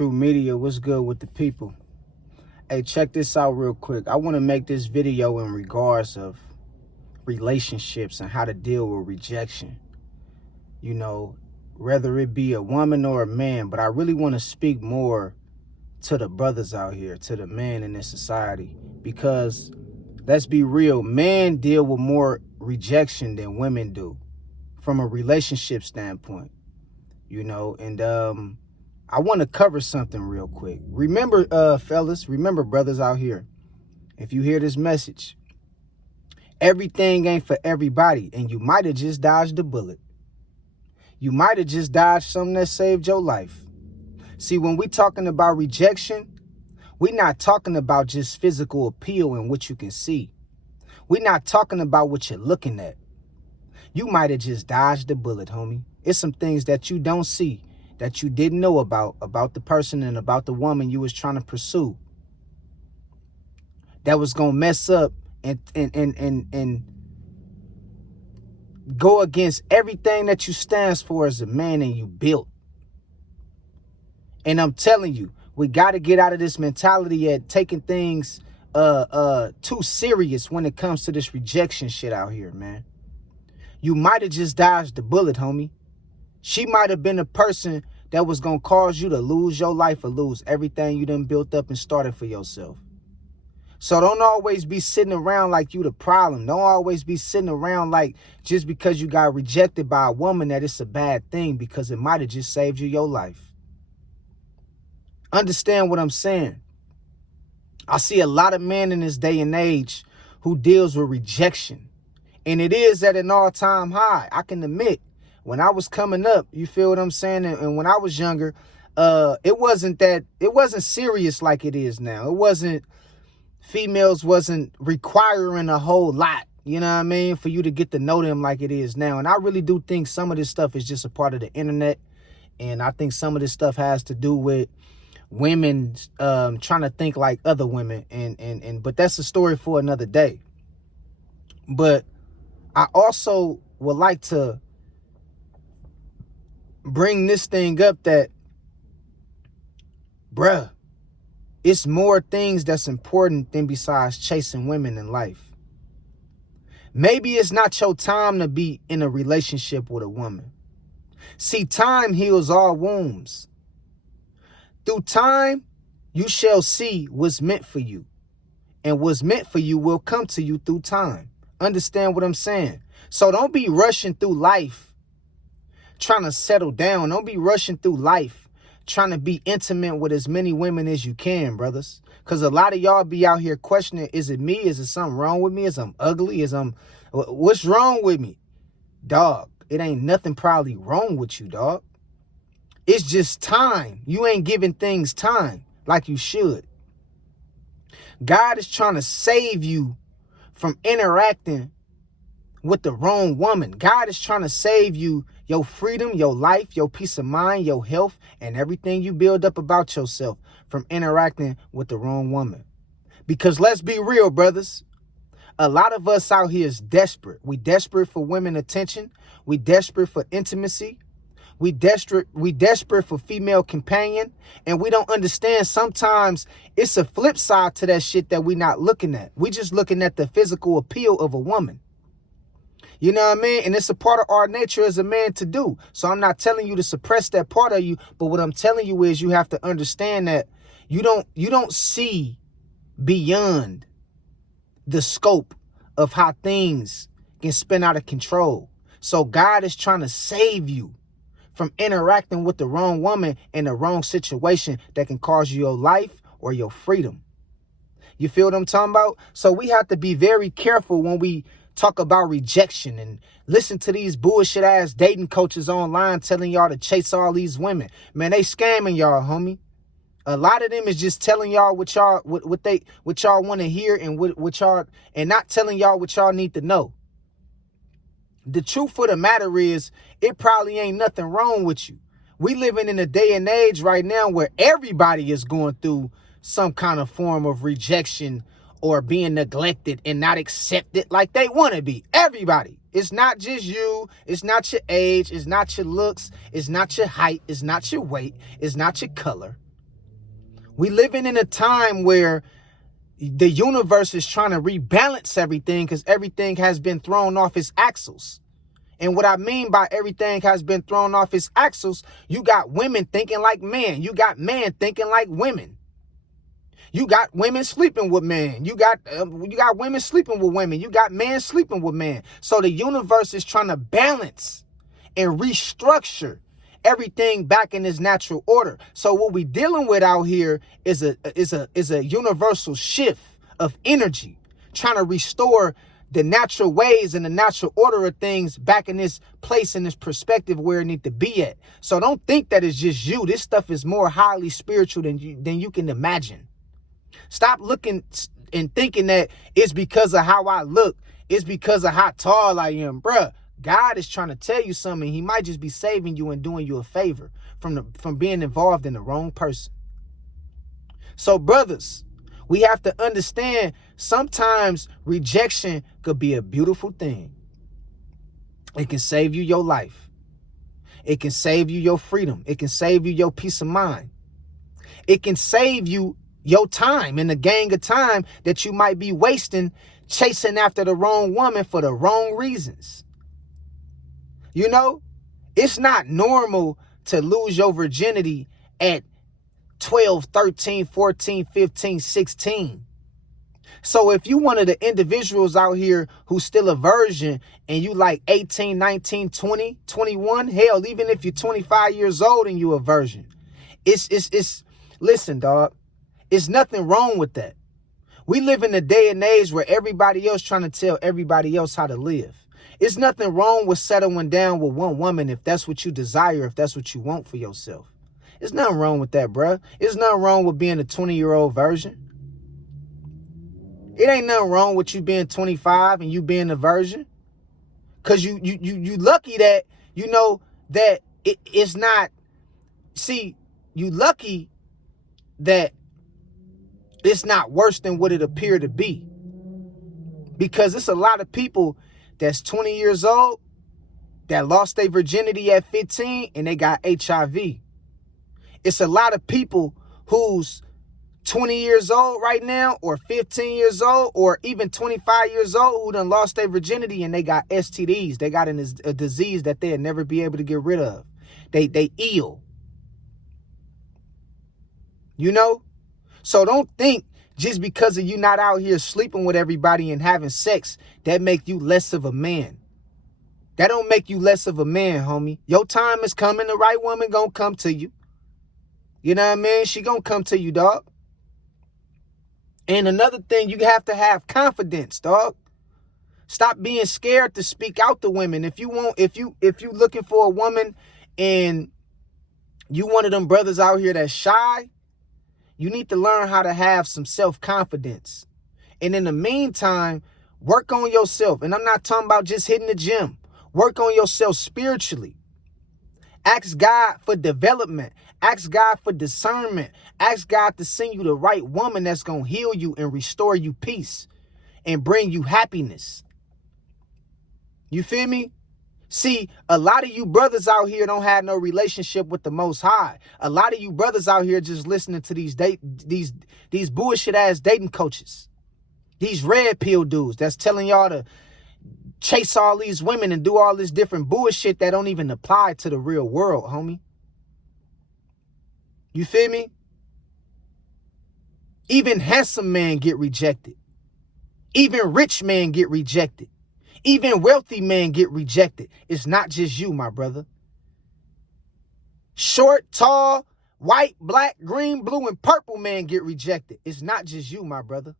True Media. What's good with the people? Hey, check this out real quick. I want to make this video in regards of relationships and how to deal with rejection. You know, whether it be a woman or a man, but I really want to speak more to the brothers out here, to the men in this society, because let's be real, men deal with more rejection than women do from a relationship standpoint, you know, and I want to cover something real quick. Remember, fellas, remember, brothers out here, if you hear this message, everything ain't for everybody, and you might have just dodged a bullet. You might have just dodged something that saved your life. See, when we talking about rejection, we're not talking about just physical appeal and what you can see. We're not talking about what you're looking at. You might have just dodged a bullet, homie. It's some things that you don't see, that you didn't know about the person and about the woman you was trying to pursue, that was gonna mess up and go against everything that you stands for as a man and you built. And I'm telling you, we got to get out of this mentality at taking things too serious when it comes to this rejection shit out here, man. You might have just dodged the bullet, homie. She might have been a person that was going to cause you to lose your life or lose everything you done built up and started for yourself. So don't always be sitting around like you the problem. Don't always be sitting around like just because you got rejected by a woman that it's a bad thing, because it might have just saved you your life. Understand what I'm saying? I see a lot of men in this day and age who deals with rejection. And it is at an all-time high. I can admit, when I was coming up, you feel what I'm saying? And when I was younger, it wasn't serious like it is now. Females wasn't requiring a whole lot, you know what I mean, for you to get to know them like it is now. And I really do think some of this stuff is just a part of the internet. And I think some of this stuff has to do with women trying to think like other women. But that's a story for another day. But I also would like to bring this thing up that, bruh, it's more things that's important than besides chasing women in life. Maybe it's not your time to be in a relationship with a woman. See, time heals all wounds. Through time, you shall see what's meant for you. And what's meant for you will come to you through time. Understand what I'm saying? So don't be rushing through life trying to settle down. Don't be rushing through life trying to be intimate with as many women as you can, brothers. Because a lot of y'all be out here questioning, is it me? Is it something wrong with me? Is I'm ugly? What's wrong with me? Dog, it ain't nothing probably wrong with you, dog. It's just time. You ain't giving things time like you should. God is trying to save you from interacting with the wrong woman. God is trying to save you your freedom, your life, your peace of mind, your health, and everything you build up about yourself from interacting with the wrong woman. Because let's be real, brothers. A lot of us out here is desperate. We desperate for women attention. We desperate for intimacy. We desperate for female companion. And we don't understand sometimes it's a flip side to that shit that we not looking at. We just looking at the physical appeal of a woman. You know what I mean? And it's a part of our nature as a man to do. So I'm not telling you to suppress that part of you. But what I'm telling you is you have to understand that you don't see beyond the scope of how things can spin out of control. So God is trying to save you from interacting with the wrong woman in the wrong situation that can cause you your life or your freedom. You feel what I'm talking about? So we have to be very careful when we talk about rejection and listen to these bullshit ass dating coaches online telling y'all to chase all these women. Man, they scamming y'all, homie. A lot of them is just telling y'all what y'all want to hear and what y'all, and not telling y'all what y'all need to know. The truth of the matter is, it probably ain't nothing wrong with you. We living in a day and age right now where everybody is going through some kind of form of rejection or being neglected and not accepted like they want to be. Everybody. It's not just you. It's not your age. It's not your looks. It's not your height. It's not your weight. It's not your color. We living in a time where the universe is trying to rebalance everything because everything has been thrown off its axles. And what I mean by everything has been thrown off its axles, you got women thinking like men. You got men thinking like women. You got women sleeping with men. You got women sleeping with women. You got men sleeping with men. So the universe is trying to balance and restructure everything back in its natural order. So what we dealing with out here is a universal shift of energy, trying to restore the natural ways and the natural order of things back in this place, in this perspective where it need to be at. So don't think that it's just you. This stuff is more highly spiritual than you can imagine. Stop looking and thinking that it's because of how I look. It's because of how tall I am. Bruh, God is trying to tell you something. He might just be saving you and doing you a favor from being involved in the wrong person. So brothers, we have to understand sometimes rejection could be a beautiful thing. It can save you your life. It can save you your freedom. It can save you your peace of mind. It can save you your time and the gang of time that you might be wasting chasing after the wrong woman for the wrong reasons. You know, it's not normal to lose your virginity at 12, 13, 14, 15, 16. So if you one of the individuals out here who's still a virgin and you like 18, 19, 20, 21, hell, even if you're 25 years old and you a virgin, it's listen, dog, it's nothing wrong with that. We live in a day and age where everybody else trying to tell everybody else how to live. It's nothing wrong with settling down with one woman if that's what you desire, if that's what you want for yourself. There's nothing wrong with that, bruh. There's nothing wrong with being a 20-year-old virgin. It ain't nothing wrong with you being 25 and you being a virgin. Cause you lucky that you know that it's not. See, you lucky that it's not worse than what it appeared to be. Because it's a lot of people that's 20 years old that lost their virginity at 15 and they got HIV. It's a lot of people who's 20 years old right now or 15 years old or even 25 years old who done lost their virginity and they got STDs. They got a disease that they'll never be able to get rid of. They ill. You know? So don't think just because of you not out here sleeping with everybody and having sex, that make you less of a man. That don't make you less of a man, homie. Your time is coming. The right woman gonna come to you. You know what I mean? She gonna come to you, dog. And another thing, you have to have confidence, dog. Stop being scared to speak out to women. If you looking for a woman and you one of them brothers out here that's shy, you need to learn how to have some self-confidence. And in the meantime, work on yourself. And I'm not talking about just hitting the gym. Work on yourself spiritually. Ask God for development. Ask God for discernment. Ask God to send you the right woman that's going to heal you and restore you peace and bring you happiness. You feel me? See, a lot of you brothers out here don't have no relationship with the Most High. A lot of you brothers out here just listening to these bullshit ass dating coaches. These red pill dudes that's telling y'all to chase all these women and do all this different bullshit that don't even apply to the real world, homie. You feel me? Even handsome men get rejected. Even rich men get rejected. Even wealthy men get rejected. It's not just you, my brother. Short, tall, white, black, green, blue, and purple men get rejected. It's not just you, my brother.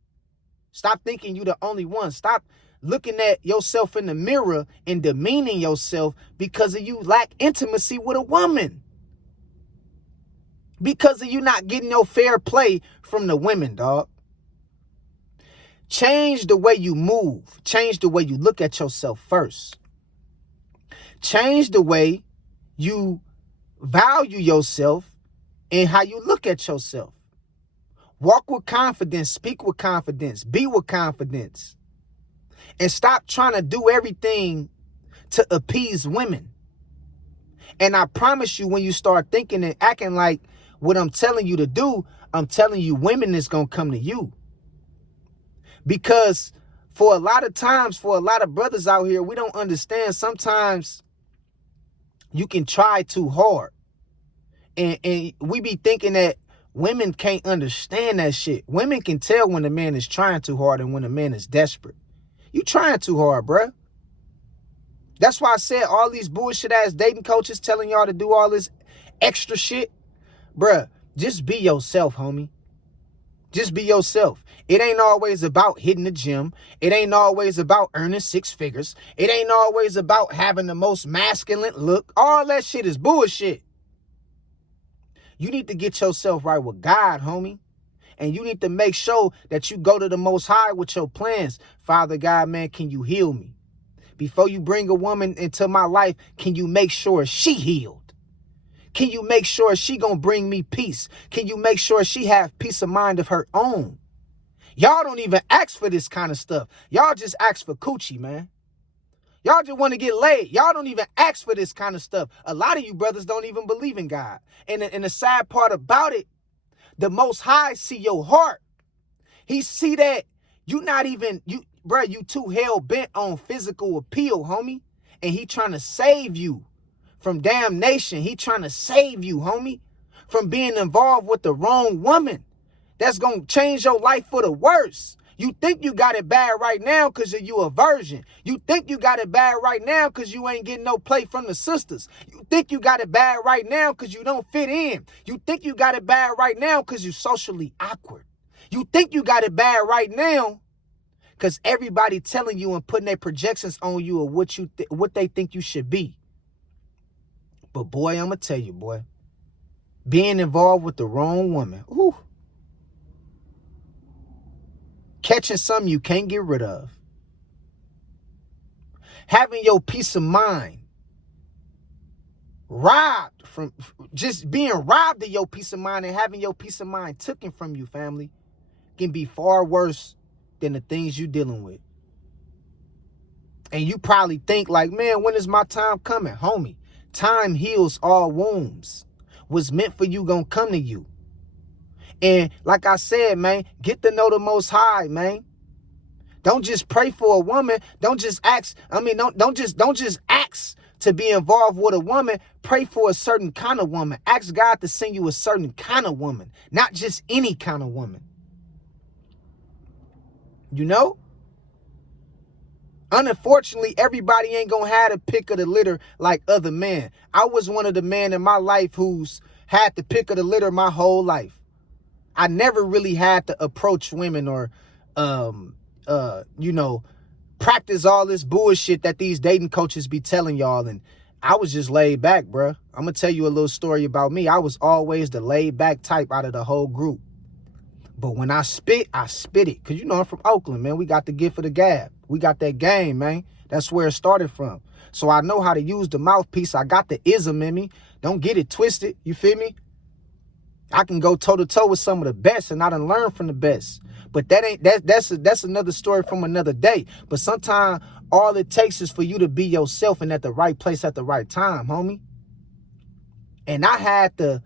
Stop thinking you the only one. Stop looking at yourself in the mirror and demeaning yourself because of you lack intimacy with a woman. Because of you not getting no fair play from the women, dog. Change the way you move. Change the way you look at yourself first. Change the way you value yourself and how you look at yourself. Walk with confidence. Speak with confidence. Be with confidence. And stop trying to do everything to appease women. And I promise you, when you start thinking and acting like what I'm telling you to do, I'm telling you women is going to come to you. Because for a lot of times, for a lot of brothers out here, we don't understand. Sometimes you can try too hard. And we be thinking that women can't understand that shit. Women can tell when a man is trying too hard and when a man is desperate. You trying too hard, bruh. That's why I said all these bullshit ass dating coaches telling y'all to do all this extra shit. Bruh, just be yourself, homie. Just be yourself. It ain't always about hitting the gym. It ain't always about earning 6 figures. It ain't always about having the most masculine look. All that shit is bullshit. You need to get yourself right with God, homie. And you need to make sure that you go to the Most High with your plans. Father God, man, can you heal me? Before you bring a woman into my life, can you make sure she healed? Can you make sure she gonna bring me peace? Can you make sure she have peace of mind of her own? Y'all don't even ask for this kind of stuff. Y'all just ask for coochie, man. Y'all just want to get laid. Y'all don't even ask for this kind of stuff. A lot of you brothers don't even believe in God. And the sad part about it, the Most High see your heart. He see that you not even, you too hell-bent on physical appeal, homie. And he trying to save you from damnation. He trying to save you, homie, from being involved with the wrong woman. That's going to change your life for the worse. You think you got it bad right now because you a virgin. You think you got it bad right now because you ain't getting no play from the sisters. You think you got it bad right now because you don't fit in. You think you got it bad right now because you socially awkward. You think you got it bad right now because everybody telling you and putting their projections on you of what they think you should be. But boy, I'm going to tell you, boy, being involved with the wrong woman, ooh, catching something you can't get rid of, having your peace of mind robbed from, just being robbed of your peace of mind and having your peace of mind taken from you, family, can be far worse than the things you dealing with. And you probably think like, man, when is my time coming? Homie, time heals all wounds. What's meant for you gonna come to you. And like I said, man, get to know the Most High, man. Don't just pray for a woman. Don't just ask. Don't just ask to be involved with a woman. Pray for a certain kind of woman. Ask God to send you a certain kind of woman, not just any kind of woman. You know? Unfortunately, everybody ain't gonna have the pick of the litter like other men. I was one of the men in my life who's had the pick of the litter my whole life. I never really had to approach women or, practice all this bullshit that these dating coaches be telling y'all. And I was just laid back, bruh. I'm going to tell you a little story about me. I was always the laid back type out of the whole group. But when I spit it. Because, I'm from Oakland, man. We got the gift of the gab. We got that game, man. That's where it started from. So I know how to use the mouthpiece. I got the ism in me. Don't get it twisted. You feel me? I can go toe to toe with some of the best, and I done learned from the best. But that's another story from another day. But sometimes all it takes is for you to be yourself and at the right place at the right time, homie. And I had the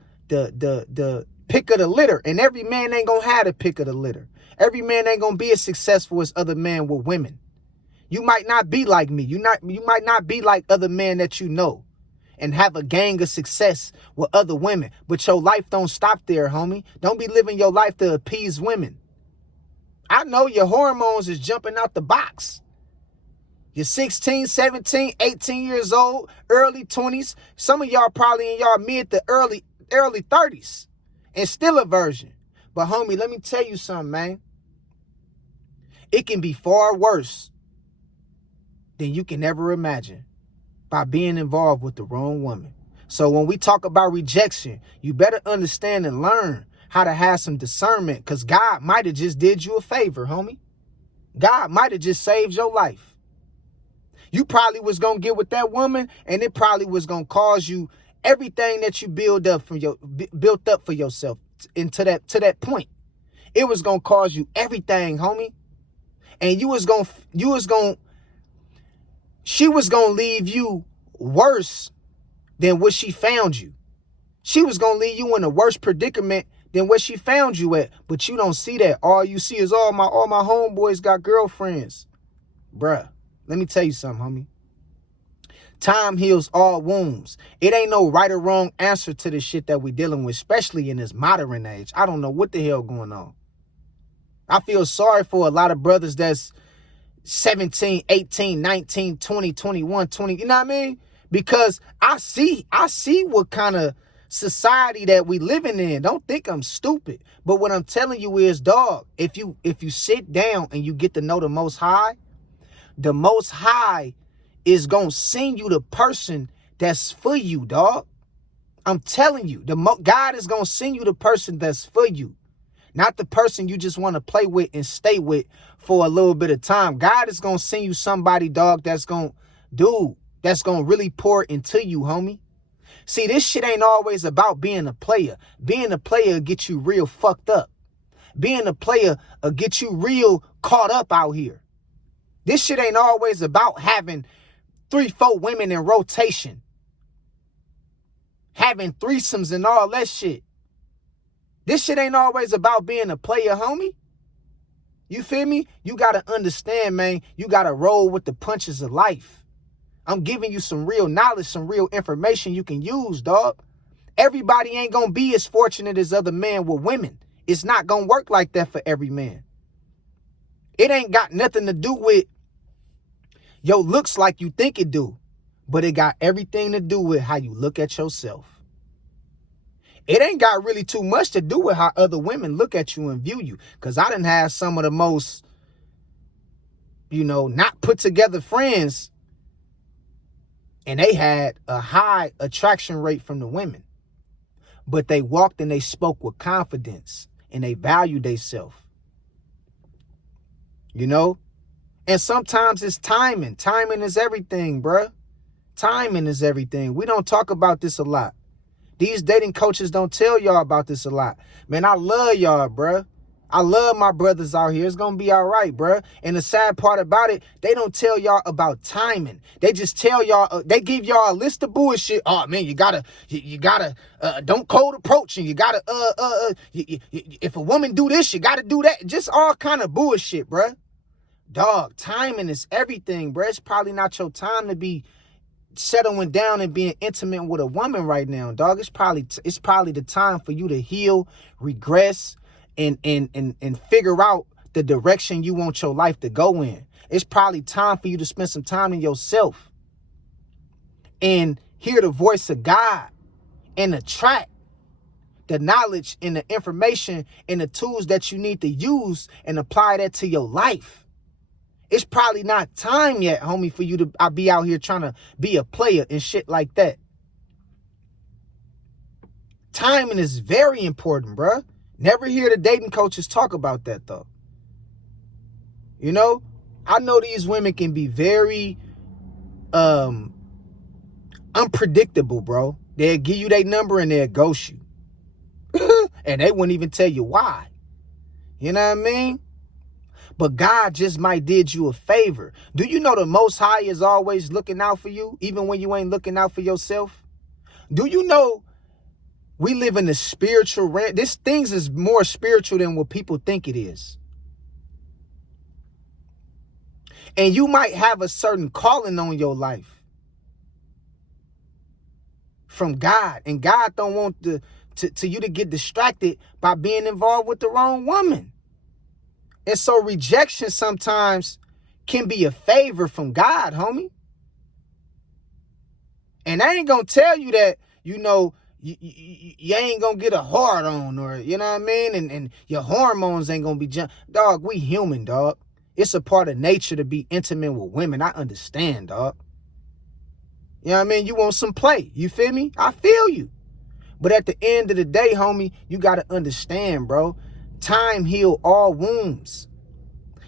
pick of the litter, and every man ain't gonna have the pick of the litter. Every man ain't gonna be as successful as other men with women. You might not be like me. You might not be like other men that you know and have a gang of success with other women. But your life don't stop there, homie. Don't be living your life to appease women. I know your hormones is jumping out the box. You're 16, 17, 18 years old, early 20s. Some of y'all probably in y'all mid to early 30s and still a virgin. But homie, let me tell you something, man. It can be far worse than you can ever imagine by being involved with the wrong woman. So when we talk about rejection, you better understand and learn how to have some discernment, because God might have just did you a favor, homie. God might have just saved your life. You probably was going to get with that woman, and it probably was going to cause you everything that you built up for yourself into to that point. It was going to cause you everything, homie. And she was going to leave you worse than what she found you. She was going to leave you in a worse predicament than where she found you at. But you don't see that. All you see is all my homeboys got girlfriends. Bruh, let me tell you something, homie. Time heals all wounds. It ain't no right or wrong answer to the shit that we dealing with, especially in this modern age. I don't know what the hell going on. I feel sorry for a lot of brothers that's 17, 18, 19, 20, 21, 20. You know what I mean? Because I see what kind of society that we living in. Don't think I'm stupid. But what I'm telling you is, dog, if you sit down and you get to know the Most High is going to send you the person that's for you, dog. I'm telling you, God is going to send you the person that's for you. Not the person you just want to play with and stay with for a little bit of time. God is going to send you somebody, dog, that's going to really pour into you, homie. See, this shit ain't always about being a player. Being a player will get you real fucked up. Being a player will get you real caught up out here. This shit ain't always about having 3-4 women in rotation. Having threesomes and all that shit. This shit ain't always about being a player, homie. You feel me? You got to understand, man. You got to roll with the punches of life. I'm giving you some real knowledge, some real information you can use, dog. Everybody ain't going to be as fortunate as other men with women. It's not going to work like that for every man. It ain't got nothing to do with your looks like you think it do, but it got everything to do with how you look at yourself. It ain't got really too much to do with how other women look at you and view you. Because I done have some of the most, not put together friends. And they had a high attraction rate from the women. But they walked and they spoke with confidence. And they valued themselves. And sometimes it's timing. Timing is everything, bruh. Timing is everything. We don't talk about this a lot. These dating coaches don't tell y'all about this a lot. Man, I love y'all, bruh. I love my brothers out here. It's going to be all right, bruh. And the sad part about it, they don't tell y'all about timing. They just tell y'all, they give y'all a list of bullshit. Oh, man, you gotta, don't cold approach. And you gotta, if a woman do this, you gotta do that. Just all kind of bullshit, bruh. Dog, timing is everything, bruh. It's probably not your time to be settling down and being intimate with a woman right now, dog. It's probably the time for you to heal, regress, and figure out the direction you want your life to go in. It's probably time for you to spend some time in yourself and hear the voice of God and attract the knowledge and the information and the tools that you need to use and apply that to your life. It's probably not time yet, homie, for you to be out here trying to be a player and shit like that. Timing is very important, bruh. Never hear the dating coaches talk about that, though. I know these women can be very unpredictable, bro. They'll give you their number and they'll ghost you. And they wouldn't even tell you why. You know what I mean? But God just might did you a favor. Do you know the Most High is always looking out for you, even when you ain't looking out for yourself? Do you know we live in the spiritual realm? This things is more spiritual than what people think it is. And you might have a certain calling on your life from God. And God don't want you to get distracted by being involved with the wrong woman. And so rejection sometimes can be a favor from God, homie. And I ain't going to tell you that, you ain't going to get a hard on or, you know what I mean? And your hormones ain't going to be dog, we human, dog. It's a part of nature to be intimate with women. I understand, dog. You know what I mean? You want some play. You feel me? I feel you. But at the end of the day, homie, you got to understand, bro. Time heal all wounds.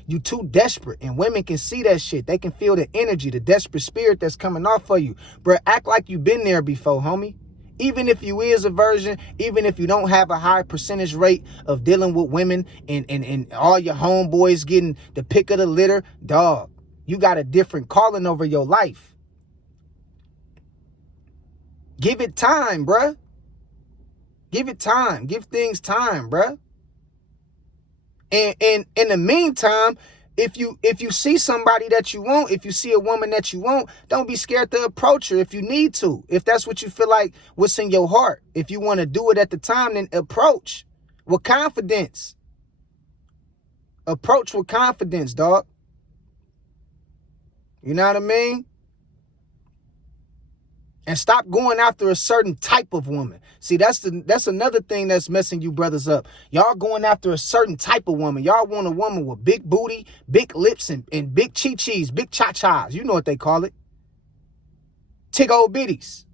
You too desperate, and women can see that shit. They can feel the energy, the desperate spirit that's coming off of you. Bro, act like you been there before, homie. Even if you is a virgin, even if you don't have a high percentage rate of dealing with women and all your homeboys getting the pick of the litter, dog, you got a different calling over your life. Give it time, bruh. Give it time. Give things time, bruh. And in the meantime, if you see somebody that you want, if you see a woman that you want, don't be scared to approach her if you need to. If that's what you feel like, what's in your heart. If you want to do it at the time, then approach with confidence. Approach with confidence, dog. You know what I mean? And stop going after a certain type of woman. See, that's another thing that's messing you brothers up. Y'all going after a certain type of woman. Y'all want a woman with big booty, big lips, and big chi-chis, big cha-chas. You know what they call it. Tig old bitties.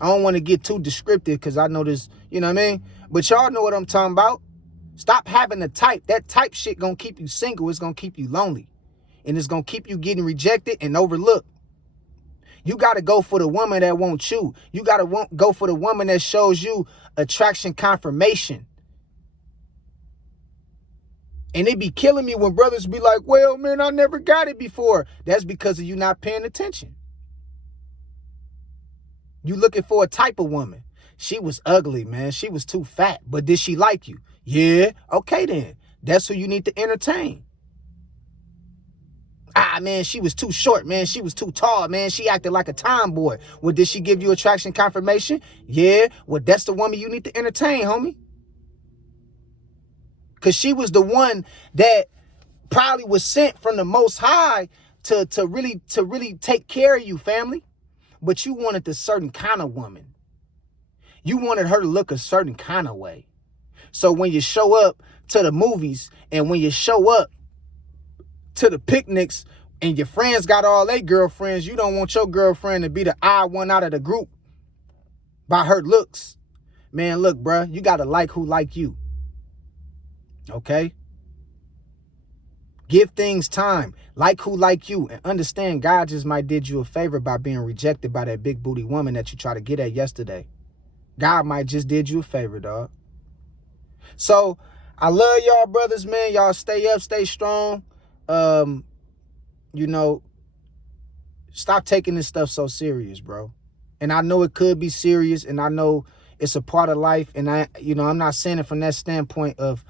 I don't want to get too descriptive because I know this, you know what I mean? But y'all know what I'm talking about. Stop having a type. That type shit gonna keep you single. It's gonna keep you lonely. And it's gonna keep you getting rejected and overlooked. You got to go for the woman that wants you. You got to go for the woman that shows you attraction confirmation. And it be killing me when brothers be like, well, man, I never got it before. That's because of you not paying attention. You looking for a type of woman. She was ugly, man. She was too fat. But did she like you? Yeah. Okay, then. That's who you need to entertain. Ah, man, she was too short, man. She was too tall, man. She acted like a tomboy. Well, did she give you attraction confirmation? Yeah. Well, that's the woman you need to entertain, homie. Because she was the one that probably was sent from the Most High to really take care of you, family. But you wanted the certain kind of woman. You wanted her to look a certain kind of way. So when you show up to the movies and when you show up to the picnics and your friends got all their girlfriends, you don't want your girlfriend to be the odd one out of the group by her looks. Man, look, bruh, you got to like who like you. Okay? Give things time. Like who like you. And understand God just might did you a favor by being rejected by that big booty woman that you tried to get at yesterday. God might just did you a favor, dog. So, I love y'all brothers, man. Y'all stay up, stay strong. You know, stop taking this stuff so serious, bro. And I know it could be serious, and I know it's a part of life, and I'm not saying it from that standpoint of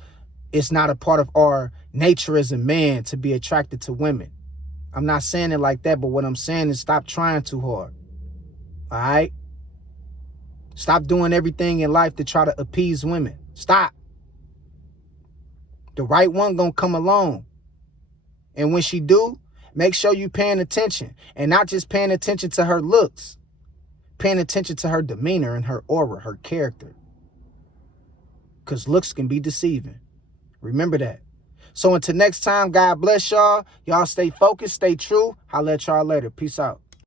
it's not a part of our nature as a man to be attracted to women. I'm not saying it like that, but what I'm saying is stop trying too hard. All right? Stop doing everything in life to try to appease women. Stop. The right one gonna come along. And when she do, make sure you paying attention. And not just paying attention to her looks. Paying attention to her demeanor and her aura, her character. Because looks can be deceiving. Remember that. So until next time, God bless y'all. Y'all stay focused, stay true. I'll let y'all later. Peace out.